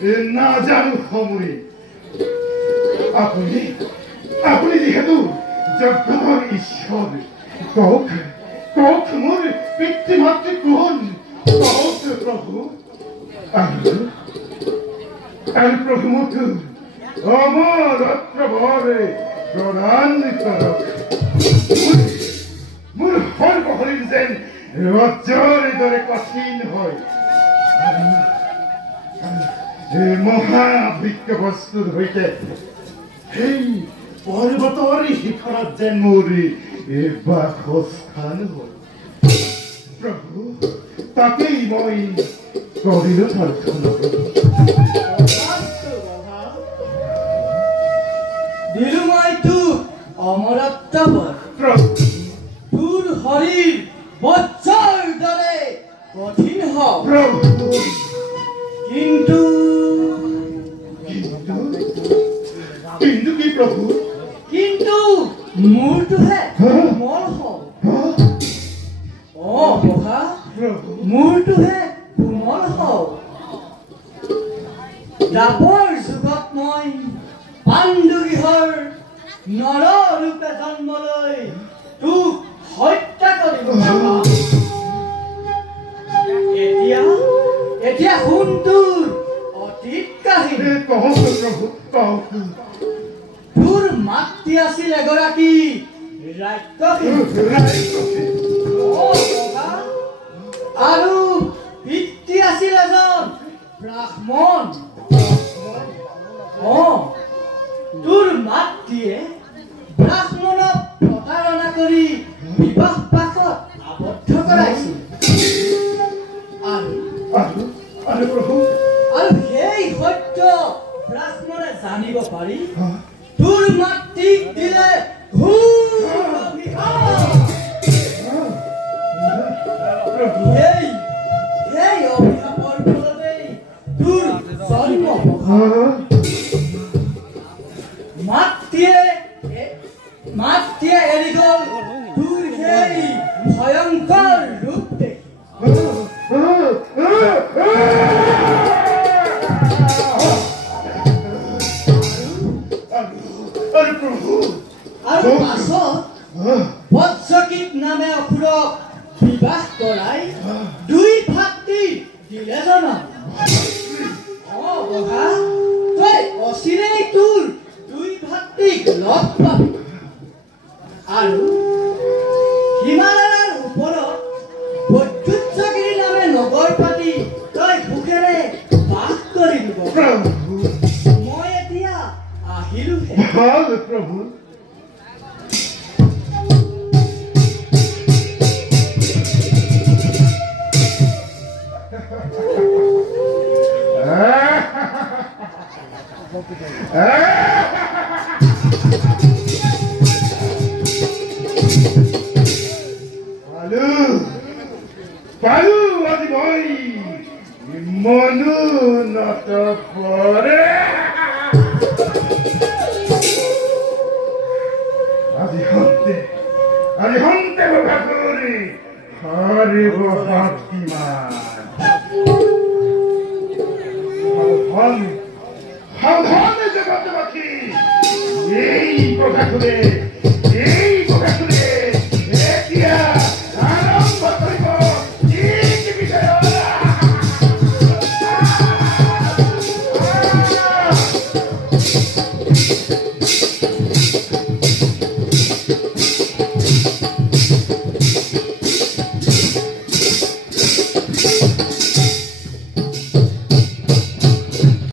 না জানো সমুৰি আপুনি আপুনি যিহেতু জগতৰ ঈশ্বৰ কওক কওক মোৰ পিতৃ মাতৃ কোন কওক প্ৰভু আৰু প্ৰভু মোক অমৰ অত্ৰভৰে প্ৰদান কৰক মোৰ সৰ্বশৰীৰ যেন ৰজ্জৰ দৰে কঠিন হয় মহাভিজ্ঞ বস্তুৰ সৈতে সেই পৰ্বতৰ শিখৰত যেন মোৰ বাসস্থান হয় প্ৰভু তাকেই মই কৰিলো প্ৰাৰ্থনা দিলো মই তোক অমৰত্ব তোৰ শৰীৰ বজ্ৰৰ দৰে কঠিন হওক কিন্তু কিন্তু কি প্ৰভু কিন্তু মূৰটোহে কোমল হওক বহা মূৰটোহে কোমল হওক দাপৰ যুগত মই পাণ্ডুগৃহৰ নৰৰূপে জন্ম লৈ তোক হত্যা কৰিব এতিয়া শুন তোৰ অতীত কাহিনী তোৰ মাতৃ আছিল এগৰাকী আৰু পিতৃ আছিল এজন ব্ৰাহ্মণ তোৰ মাতৃয়ে ব্ৰাহ্মণক প্ৰতাৰণা কৰি বিবাহ পাশত আবদ্ধ কৰাইছিল আৰু সেই সত্য ব্ৰাহ্মণে জানিব পাৰি তোৰ মাতৃক দিলে সেই অভিশাপৰ ফলতেই তোৰ জন্ম মাতৃয়ে এৰি গল তোৰ সেই ভয়ংকৰ ৰূপ দেখি আৰু পাছত বজ্ৰকীট নামে অসুৰক বিবাহ কৰাই দুই ভাতৃ দিলে জনম বগা তই অচিৰেই তোৰ দুই ভাতৃক লগ পাবি আৰু হিমালয়ৰ ওপৰত বৈদ্যুৎগিৰি নামে নগৰ পাতি তই সুখেৰে বাস কৰিবি মই এতিয়া আহিলোহে প্ৰভু পালো আজি মই মনো নত পৰে আজি হন্তে ভাগৰি হৰিব শক্তিমান সাৱধানে জগতবাসী এই কথাটোৱে